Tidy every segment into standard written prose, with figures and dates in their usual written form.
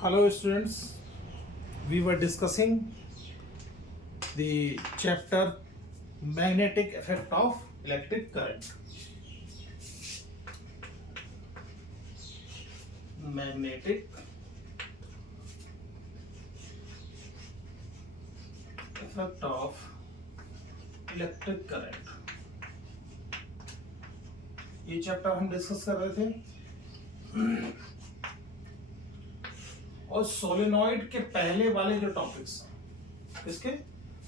Hello students, we were discussing the chapter magnetic effect of electric current. Magnetic effect of electric current. ये chapter हम discuss कर रहे थे और solenoid के पहले वाले जो टॉपिक्स हैं, किसके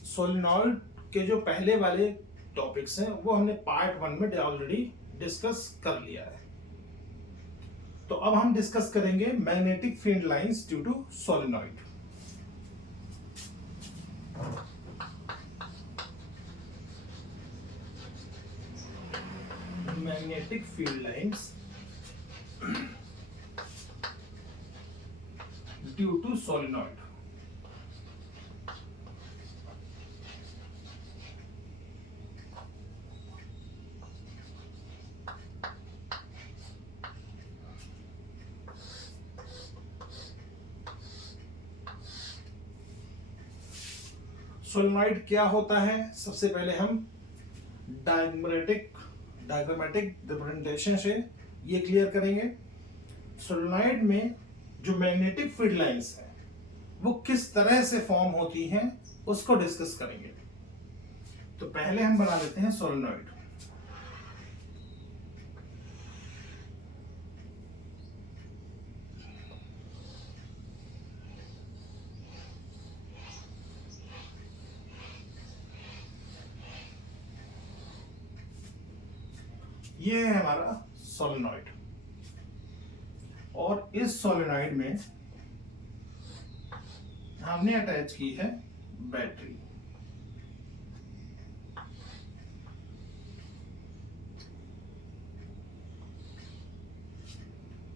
सोलेनॉइड के जो पहले वाले टॉपिक्स हैं वो हमने पार्ट 1 में ऑलरेडी डिस्कस कर लिया है। तो अब हम डिस्कस करेंगे magnetic field lines due to solenoid. Magnetic field lines due to solenoid. Solenoid क्या होता है, सबसे पहले हम डायग्रामेटिक रिप्रेजेंटेशन से ये क्लियर करेंगे। सोलेनॉइड में जो मैग्नेटिक फील्ड लाइंस हैं वो किस तरह से फॉर्म होती हैं उसको डिस्कस करेंगे। तो पहले हम बना लेते हैं सोलेनॉइड। ये है हमारा सोलेनॉइड और इस सोलेनॉइड में हमने अटैच की है बैटरी।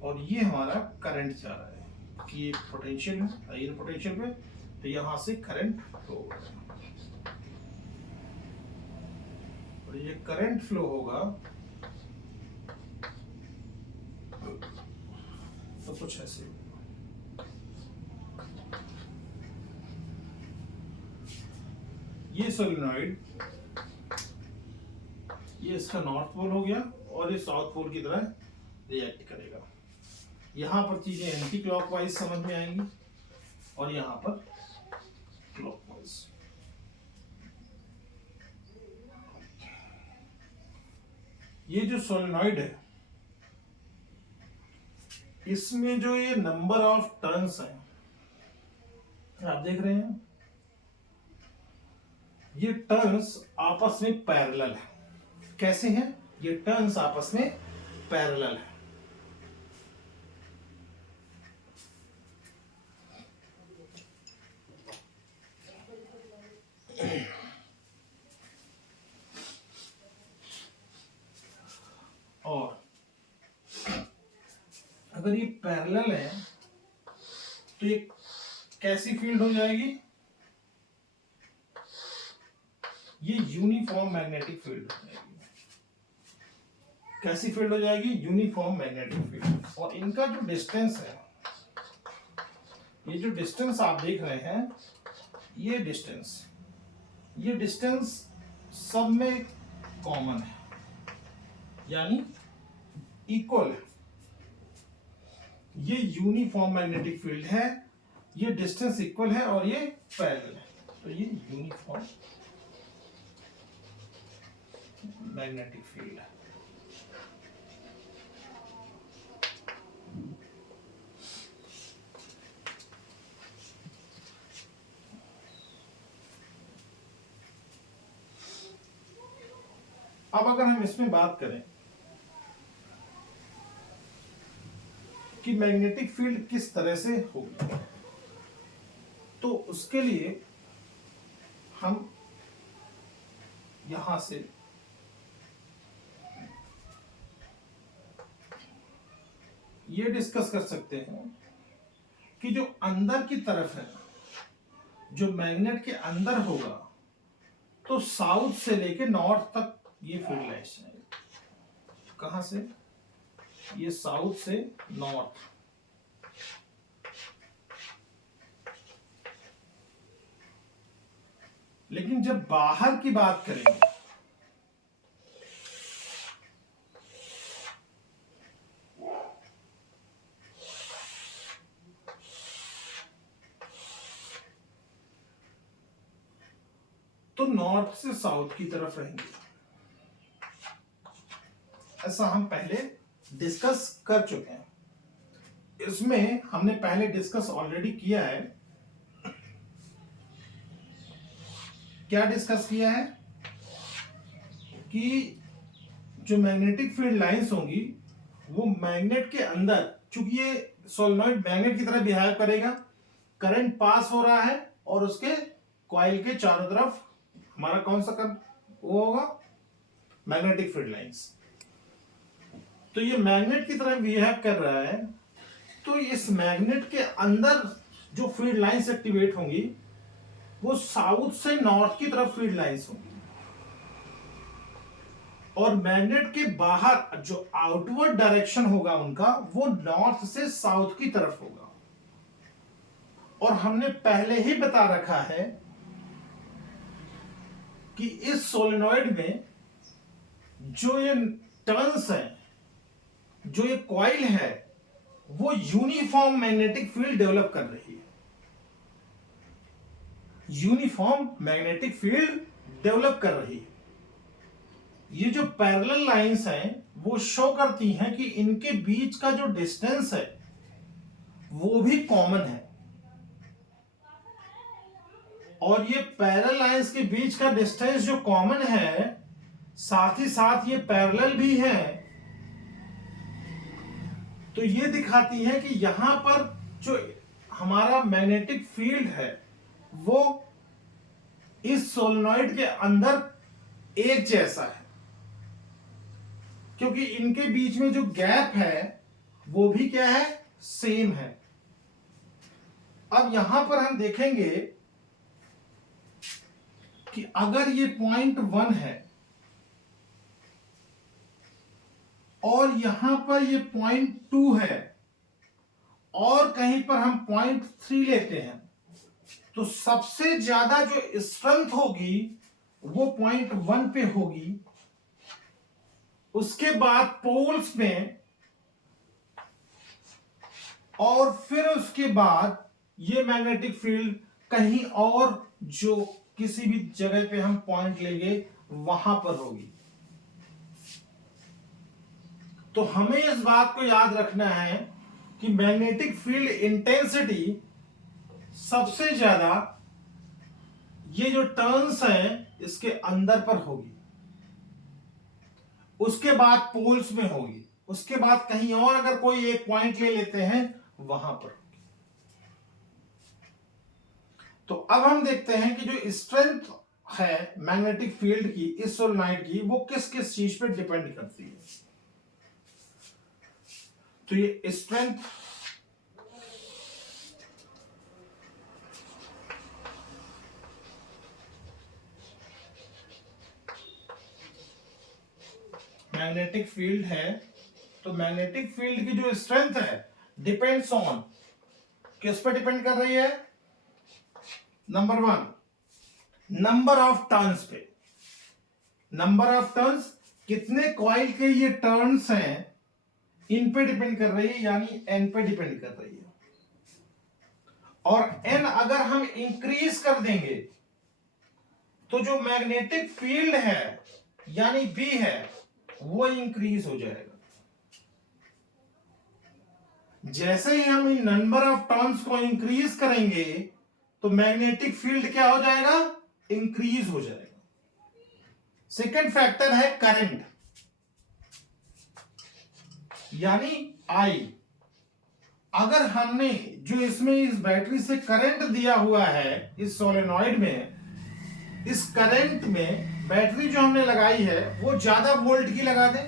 और ये हमारा करंट जा रहा है कि ये पोटेंशियल है, हायर पोटेंशियल पे, तो यहां से करंट फ्लो होगा और ये करंट फ्लो होगा तो कुछ ऐसे। ये सोलेनॉइड, ये इसका नॉर्थ पोल हो गया और ये साउथ पोल की तरह रिएक्ट करेगा। यहां पर चीजें एंटी क्लॉकवाइज समझ में आएंगी और यहां पर क्लॉकवाइज। ये जो सोलेनॉइड है इसमें जो ये नंबर ऑफ टर्न्स हैं आप देख रहे हैं, ये टर्न्स आपस में पैरेलल है। कैसे हैं ये टर्न्स आपस में पैरेलल है। और अगर ये पैरेलल है तो ये कैसी फील्ड हो जाएगी, ये यूनिफॉर्म मैग्नेटिक फील्ड हो जाएगी। कैसी फील्ड हो जाएगी, यूनिफॉर्म मैग्नेटिक फील्ड। और इनका जो डिस्टेंस है, ये जो डिस्टेंस आप देख रहे हैं, ये डिस्टेंस सब में कॉमन है यानी इक्वल है। ये यूनिफॉर्म मैग्नेटिक फील्ड है, ये डिस्टेंस इक्वल है और ये पैरेलल है, तो ये यूनिफॉर्म मैग्नेटिक फील्ड है। अब अगर हम इसमें बात करें कि मैग्नेटिक फील्ड किस तरह से होगी, तो उसके लिए हम यहां से ये डिस्कस कर सकते हैं कि जो अंदर की तरफ है, जो मैग्नेट के अंदर होगा, तो साउथ से लेके नॉर्थ तक ये फील्ड लाइंस है। कहां से, ये साउथ से नॉर्थ, लेकिन जब बाहर की बात करेंगे तो नॉर्थ से साउथ की तरफ रहेंगे। ऐसा हम पहले डिस्कस कर चुके हैं। इसमें हमने पहले डिस्कस ऑलरेडी किया है। क्या डिस्कस किया है कि जो मैग्नेटिक फील्ड लाइंस होंगी वो मैग्नेट के अंदर, चूंकि ये सोलेनॉइड मैग्नेट की तरह बिहेव करेगा, करंट पास हो रहा है और उसके कॉइल के चारों तरफ हमारा कौन सा करंट वो होगा, मैग्नेटिक फील्ड लाइंस। तो ये मैग्नेट की तरह बिहेव कर रहा है, तो इस मैग्नेट के अंदर जो फील्ड लाइंस एक्टिवेट होंगी वो साउथ से नॉर्थ की तरफ फील्ड लाइंस होंगी, और मैग्नेट के बाहर जो आउटवर्ड डायरेक्शन होगा उनका वो नॉर्थ से साउथ की तरफ होगा। और हमने पहले ही बता रखा है कि इस सोलेनॉइड में जो ये टर्न्स है, जो ये कॉइल है, वो यूनिफॉर्म मैग्नेटिक फील्ड डेवलप कर रही है। यूनिफॉर्म मैग्नेटिक फील्ड डेवलप कर रही है। ये जो पैरेलल लाइंस हैं वो शो करती हैं कि इनके बीच का जो डिस्टेंस है वो भी कॉमन है, और ये पैरेलल लाइंस के बीच का डिस्टेंस जो कॉमन है साथ ही साथ ये पैरेलल भी है। तो ये दिखाती है कि यहां पर जो हमारा मैग्नेटिक फील्ड है वो इस सोलेनॉइड के अंदर एक जैसा है, क्योंकि इनके बीच में जो गैप है वो भी क्या है, सेम है। अब यहां पर हम देखेंगे कि अगर ये पॉइंट 1 है और यहां पर ये पॉइंट 2 है और कहीं पर हम पॉइंट 3 लेते हैं, तो सबसे ज्यादा जो स्ट्रेंथ होगी वो पॉइंट 1 पे होगी। उसके बाद पोल्स में, और फिर उसके बाद ये मैग्नेटिक फील्ड कहीं और जो किसी भी जगह पे हम पॉइंट लेंगे वहां पर होगी। तो हमें इस बात को याद रखना है कि मैग्नेटिक फील्ड इंटेंसिटी सबसे ज्यादा ये जो टर्न्स हैं इसके अंदर पर होगी, उसके बाद पोल्स में होगी, उसके बाद कहीं और अगर कोई एक पॉइंट ले लेते हैं वहां पर होगी। तो अब हम देखते हैं कि जो स्ट्रेंथ है मैग्नेटिक फील्ड की इस सोलेनॉइड की वो किस किस चीज पर डिपेंड करती है। तो ये स्ट्रेंथ मैग्नेटिक फील्ड है, तो मैग्नेटिक फील्ड की जो स्ट्रेंथ है डिपेंड्स ऑन, किस पे डिपेंड कर रही है, नंबर 1 नंबर ऑफ टर्न्स पे। नंबर ऑफ टर्न्स, कितने कॉइल के ये टर्न्स हैं इन पे डिपेंड कर रही है, यानी एन पे डिपेंड कर रही है। और एन अगर हम इंक्रीज कर देंगे तो जो मैग्नेटिक फील्ड है यानी बी है वो इंक्रीज हो जाएगा। जैसे ही हम इन नंबर ऑफ टर्न्स को इंक्रीज करेंगे तो मैग्नेटिक फील्ड क्या हो जाएगा, इंक्रीज हो जाएगा। सेकंड फैक्टर है करंट, यानी आई। अगर हमने जो इसमें इस बैटरी से करंट दिया हुआ है इस सोलेनॉइड में, इस करंट में बैटरी जो हमने लगाई है वो ज्यादा वोल्ट की लगा दें,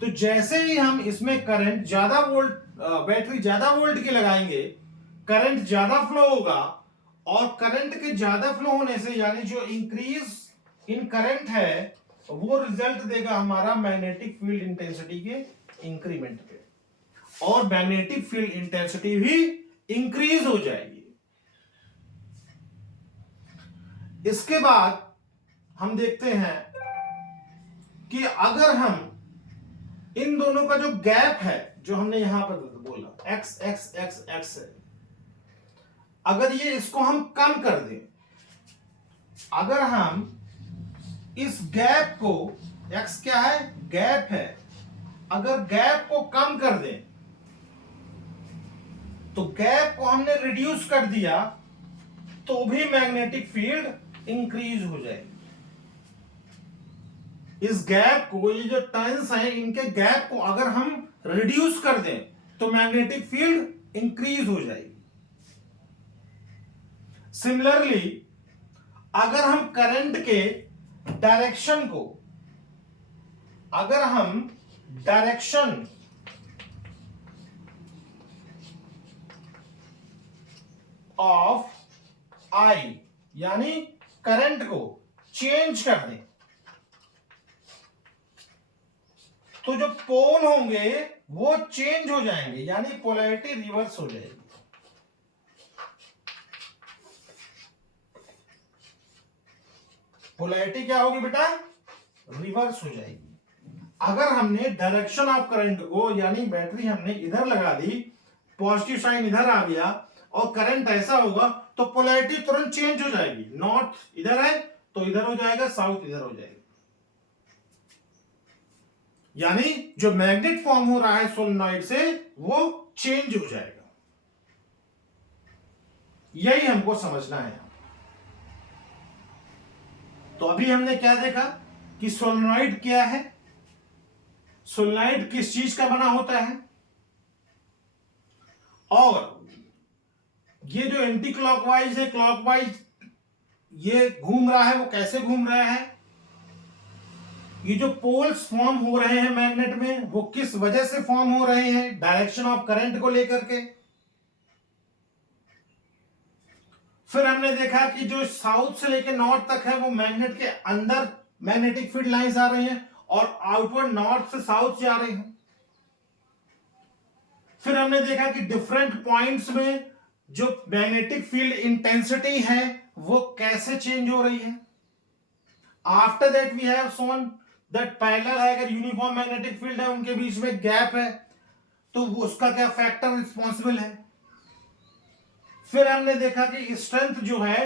तो जैसे ही हम इसमें करंट ज्यादा वोल्ट, बैटरी ज्यादा वोल्ट की लगाएंगे, करंट ज्यादा फ्लो होगा, और करंट के ज्यादा फ्लो होने से यानी जो इंक्रीज इन करंट है वो रिजल्ट देगा हमारा मैग्नेटिक फील्ड इंटेंसिटी के इंक्रीमेंट पे, और मैग्नेटिक फील्ड इंटेंसिटी भी इंक्रीज हो जाएगी। इसके बाद हम देखते हैं कि अगर हम इन दोनों का जो गैप है, जो हमने यहां पर बोला x x x x है, अगर ये इसको हम कम कर दें, अगर हम इस गैप को, x क्या है, गैप है, अगर गैप को कम कर दें, तो गैप को हमने रिड्यूस कर दिया, तो भी मैग्नेटिक फील्ड इंक्रीज हो जाएगी। इस गैप को, ये जो टर्न्स हैं, इनके गैप को अगर हम रिड्यूस कर दें तो मैग्नेटिक फील्ड इंक्रीज हो जाएगी। सिमिलरली अगर हम करंट के डायरेक्शन को, अगर हम डायरेक्शन ऑफ आई यानी करंट को चेंज कर दें, तो जो पोल होंगे वो चेंज हो जाएंगे, यानी पोलैरिटी रिवर्स हो जाएगी। पोलैरिटी क्या होगी बेटा, रिवर्स हो जाएगी। अगर हमने डायरेक्शन ऑफ करंट को, यानी बैटरी हमने इधर लगा दी, पॉजिटिव साइन इधर आ गया और करंट ऐसा होगा, तो पोलैरिटी तुरंत चेंज हो जाएगी। नॉर्थ इधर है तो इधर हो जाएगा, साउथ इधर हो जाएगा, यानी जो मैग्नेट फॉर्म हो रहा है सोलेनॉइड से वो चेंज हो जाएगा। यही हमको समझना है। तो अभी हमने क्या देखा कि सोलेनॉइड क्या है, सोलेनॉइड किस चीज का बना होता है, और ये जो एंटी क्लॉकवाइज है, क्लॉकवाइज ये घूम रहा है, वो कैसे घूम रहा है, ये जो पोल्स फॉर्म हो रहे हैं मैग्नेट में वो किस वजह से फॉर्म हो रहे हैं, डायरेक्शन ऑफ करंट को लेकर के। फिर हमने देखा कि जो साउथ से लेकर नॉर्थ तक है वो मैग्नेट के अंदर मैग्नेटिक फील्ड लाइंस आ रही हैं और आउटवर्ड नॉर्थ से साउथ जा रही हैं। फिर हमने देखा कि डिफरेंट पॉइंट्स में जो मैग्नेटिक फील्ड इंटेंसिटी है वो कैसे चेंज हो रही है। After that we have shown that parallel है, अगर यूनिफॉर्म मैग्नेटिक फील्ड है उनके बीच में गैप है तो उसका क्या फैक्टर रिस्पॉन्सिबल है। फिर हमने देखा कि स्ट्रेंथ जो है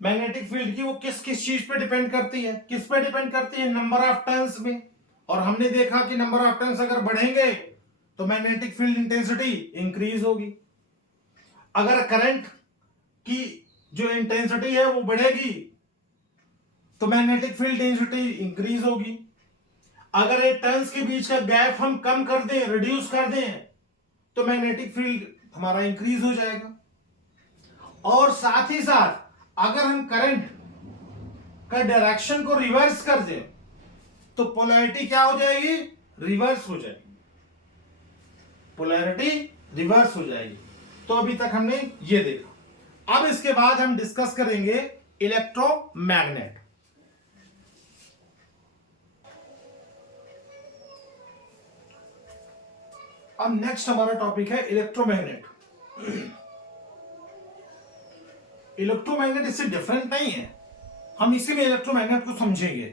मैग्नेटिक फील्ड की वो किस किस चीज पे डिपेंड करती है, किस पे डिपेंड करती है, नंबर ऑफ टर्न्स में। और हमने देखा कि नंबर ऑफ टर्न्स अगर बढ़ेंगे तो मैग्नेटिक फील्ड इंटेंसिटी इंक्रीज होगी, अगर करंट की जो इंटेंसिटी है वो बढ़ेगी तो मैग्नेटिक फील्ड इंटेंसिटी इंक्रीज होगी। अगर ये टर्न्स के बीच का गैप हम कम कर दें, रिड्यूस कर दें, तो मैग्नेटिक फील्ड हमारा इंक्रीज हो जाएगा। और साथ ही साथ अगर हम करंट का डायरेक्शन को रिवर्स कर दें तो पोलैरिटी क्या हो जाएगी, रिवर्स हो जाएगी, पोलैरिटी रिवर्स हो जाएगी। तो अभी तक हमने ये देखा। अब इसके बाद हम डिस्कस करेंगे इलेक्ट्रोमैग्नेट। अब नेक्स्ट हमारा टॉपिक है इलेक्ट्रोमैग्नेट। इलेक्ट्रोमैग्नेट इससे डिफरेंट नहीं है, हम इसी में इलेक्ट्रोमैग्नेट को समझेंगे,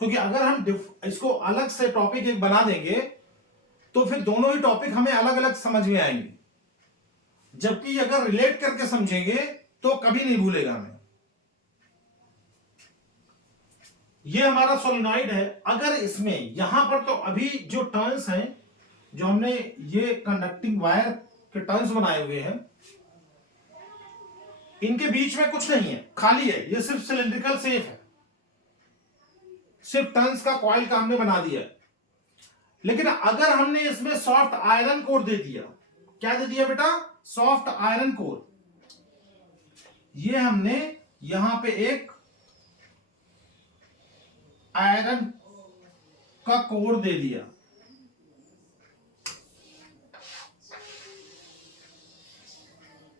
क्योंकि अगर हम इसको अलग से टॉपिक एक बना देंगे तो फिर दोनों ही टॉपिक हमें अलग अलग समझ में आएंगे, जबकि अगर रिलेट करके समझेंगे तो कभी नहीं भूलेगा हमें। ये हमारा सोलेनॉइड है, अगर इसमें यहां पर तो अभी जो टर्न्स हैं, जो हमने ये कंडक्टिंग वायर के टर्न्स बनाए हुए हैं, इनके बीच में कुछ नहीं है, खाली है, ये सिर्फ सिलिंड्रिकल शेप है, सिर्फ टर्न्स का कॉइल का हमने बना दिया। लेकिन अगर हमने इसमें सॉफ्ट आयरन कोर दे दिया, क्या दे दिया बेटा, सॉफ्ट आयरन कोर, ये हमने यहां पे एक आयरन का कोर दे दिया,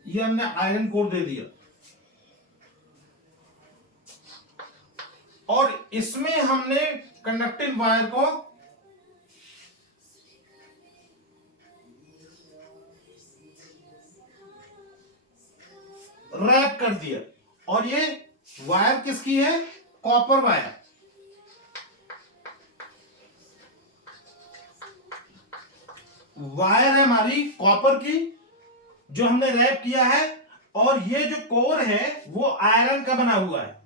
ये हमने आयरन कोर दे दिया, और इसमें हमने कंडक्टिंग वायर को रैप कर दिया, और ये वायर किसकी है? Copper wire. वायर है हमारी कॉपर की जो हमने रैप किया है, और ये जो कोर है वो आयरन का बना हुआ है।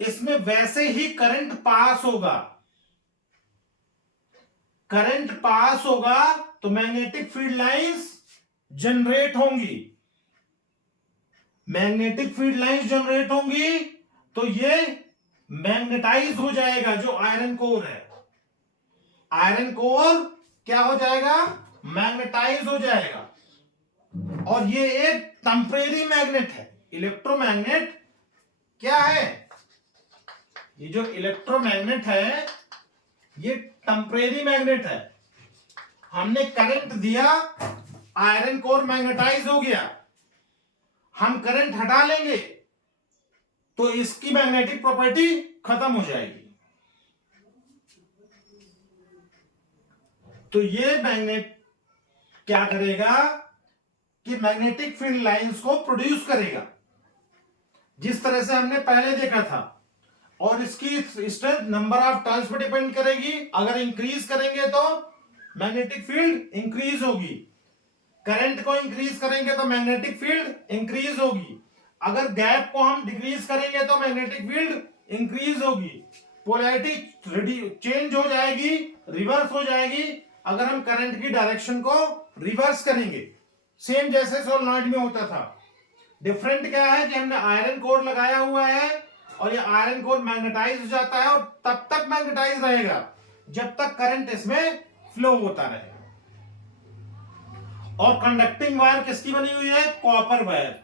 इसमें वैसे ही करंट पास होगा, करंट पास होगा तो मैग्नेटिक फील्ड लाइंस जनरेट होंगी। मैग्नेटिक फील्ड लाइंस जनरेट होंगी तो ये मैग्नेटाइज हो जाएगा। जो आयरन कोर है, आयरन कोर क्या हो जाएगा? मैग्नेटाइज हो जाएगा। और ये एक टेम्परेरी मैग्नेट है। इलेक्ट्रोमैग्नेट क्या है? ये जो इलेक्ट्रोमैग्नेट है ये टेम्परेरी मैग्नेट है। हमने करंट दिया, आयरन कोर मैग्नेटाइज हो गया, हम करंट हटा लेंगे तो इसकी मैग्नेटिक प्रॉपर्टी खत्म हो जाएगी। तो ये मैग्नेट क्या करेगा कि मैग्नेटिक फील्ड लाइंस को प्रोड्यूस करेगा, जिस तरह से हमने पहले देखा था। और इसकी strength number of turns per depend करेगी। अगर इंक्रीज करेंगे तो मैग्नेटिक फील्ड इंक्रीज होगी, करंट को इंक्रीज करेंगे तो मैग्नेटिक फील्ड इंक्रीज होगी, अगर गैप को हम डिक्रीज करेंगे तो मैग्नेटिक फील्ड इंक्रीज होगी। पोलैरिटी चेंज हो जाएगी, रिवर्स हो जाएगी अगर हम करंट की डायरेक्शन को रिवर्स करेंगे, सेम जैसे सोलेनॉइड में होता था। डिफरेंट क्या है कि हमने आयरन कोर लगाया हुआ है और ये आयरन कोर मैग्नेटाइज हो जाता है और तब तक मैग्नेटाइज रहेगा जब तक करंट इसमें फ्लो होता रहेगा। और कंडक्टिंग वायर किसकी बनी हुई है? Copper wire.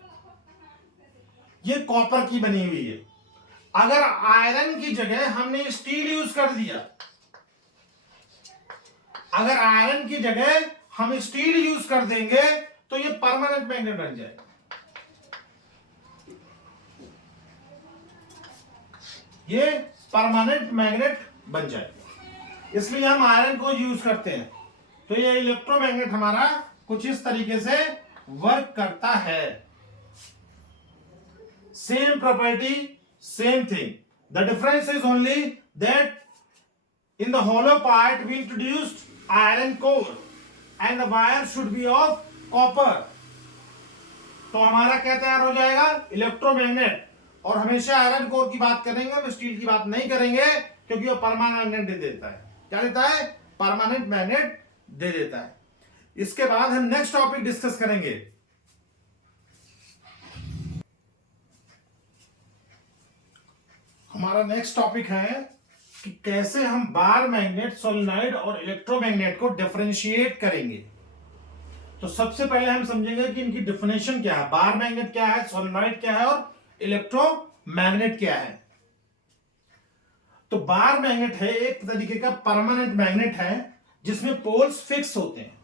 ये कॉपर की बनी हुई है। अगर आयरन की जगह हमने स्टील यूज कर दिया, अगर आयरन की जगह हम स्टील यूज कर देंगे तो ये परमानेंट मैग्नेट बन जाएगा। ये परमानेंट मैग्नेट बन जाएगा, इसलिए हम आयरन को यूज करते हैं। तो ये इलेक्ट्रोमैग्नेट हमारा कुछ इस तरीके से वर्क करता है। Same property, same thing. The difference is only that in the hollow part we introduced iron core and the wire should be of copper। तो हमारा क्या तैयार हो जाएगा? इलेक्ट्रोमैग्नेट। और हमेशा आयरन कोर की बात करेंगे, हम स्टील की बात नहीं करेंगे क्योंकि वो परमानेंट मैग्नेट दे देता है। क्या देता है? परमानेंट मैग्नेट दे देता है। इसके बाद हम नेक्स्ट टॉपिक डिस्कस करेंगे। हमारा नेक्स्ट टॉपिक है कि कैसे हम बार मैग्नेट, सोलेनॉइड और इलेक्ट्रोमैग्नेट को डिफरेंशिएट करेंगे। तो सबसे पहले हम समझेंगे कि इनकी डिफिनेशन क्या है, बार मैग्नेट क्या है, सोलेनॉइड क्या है और इलेक्ट्रोमैग्नेट क्या है। तो बार मैग्नेट है एक तरीके का परमानेंट मैग्नेट है जिसमें पोल्स फिक्स होते हैं।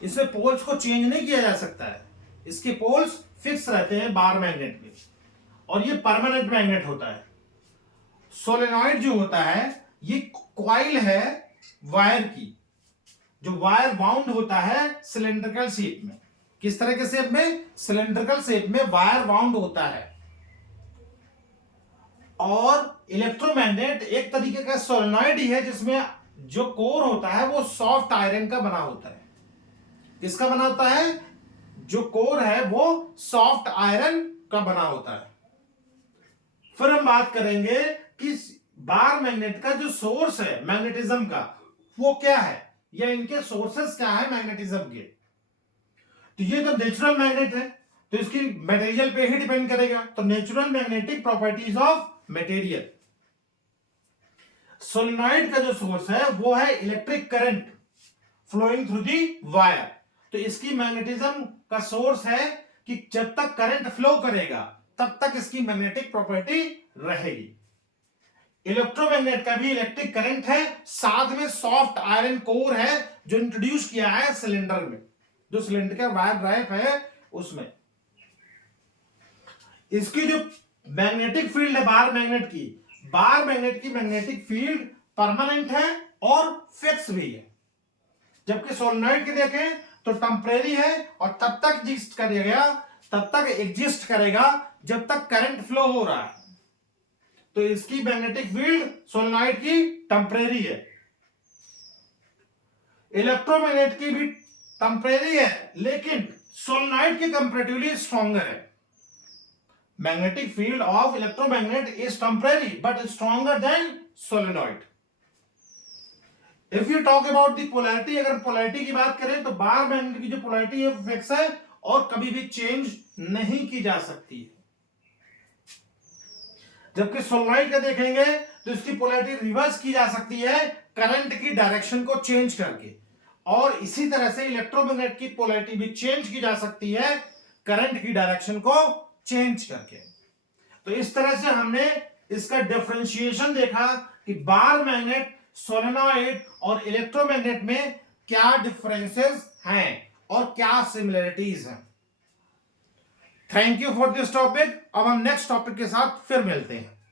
इसमें पोल्स को चेंज नहीं किया जा सकता है, इसके पोल्स फिक्स रहते हैं बार मैग्नेट में, और ये परमानेंट मैग्नेट होता है। सोलेनॉइड जो होता है ये कॉइल है वायर की, जो वायर बाउंड होता है सिलेंड्रिकल शेप में। किस तरह के शेप में? सिलेंड्रिकल शेप में वायर बाउंड होता है। और इलेक्ट्रोमैग्नेट एक तरीके का सोलेनॉइड ही है जिसमें जो कोर होता है वो सॉफ्ट आयरन का बना होता है। किसका बना होता है? जो कोर है वो सॉफ्ट आयरन का बना होता है। फिर हम बात करेंगे कि बार मैग्नेट का जो सोर्स है मैग्नेटिज्म का वो क्या है, या इनके सोर्सेस क्या है मैग्नेटिज्म के। तो ये तो नेचुरल मैग्नेट है तो इसकी मटेरियल पे ही डिपेंड करेगा। तो natural magnetic properties of material. Solenoid का जो सोर्स है वो है electric current flowing through the wire. तो इसकी मैग्नेटिज्म का सोर्स है कि जब तक करंट फ्लो करेगा तब तक इसकी मैग्नेटिक प्रॉपर्टी रहेगी। इलेक्ट्रोमैग्नेट का भी इलेक्ट्रिक करंट है, साथ में सॉफ्ट आयरन कोर है जो इंट्रोड्यूस किया है सिलेंडर में, जो सिलेंडर का वायर ड्राइव है उसमें। इसकी जो मैग्नेटिक फील्ड है बार मैग्नेट की मैग्नेटिक फील्ड परमानेंट है और फिक्स भी है। जबकि सोलेनॉइड की देखें तो टेम्परेरी है और तब तक एग्जिस्ट करेगा जब तक करंट फ्लो हो रहा है। तो इसकी मैग्नेटिक फील्ड सोलेनोइड की टेम्परेरी है, इलेक्ट्रोमैग्नेट की भी टेम्परेरी है, लेकिन सोलेनोइड की कंपैरेटिवली स्ट्रॉन्गर है। Magnetic field of electromagnet is temporary but stronger than solenoid. If you talk about the polarity, अगर पोलैरिटी की बात करें तो बार मैग्नेट की जो पोलैरिटी है फिक्स है और कभी भी चेंज नहीं की जा सकती है। जबकि सोलेनोइड का देखेंगे तो इसकी पोलैरिटी रिवर्स की जा सकती है करंट की डायरेक्शन को चेंज करके, और इसी तरह से इलेक्ट्रोमैग्नेट की पोलैरिटी भी चेंज की जा सकती है करंट की डायरेक्शन को चेंज करके। तो इस तरह से हमने इसका डिफरेंशिएशन देखा कि बार मैग्नेट, सोलेनोइड और इलेक्ट्रोमैग्नेट में क्या डिफरेंसेस हैं और क्या सिमिलरिटीज हैं। Thank you for this topic. अब हम नेक्स्ट टॉपिक के साथ फिर मिलते हैं।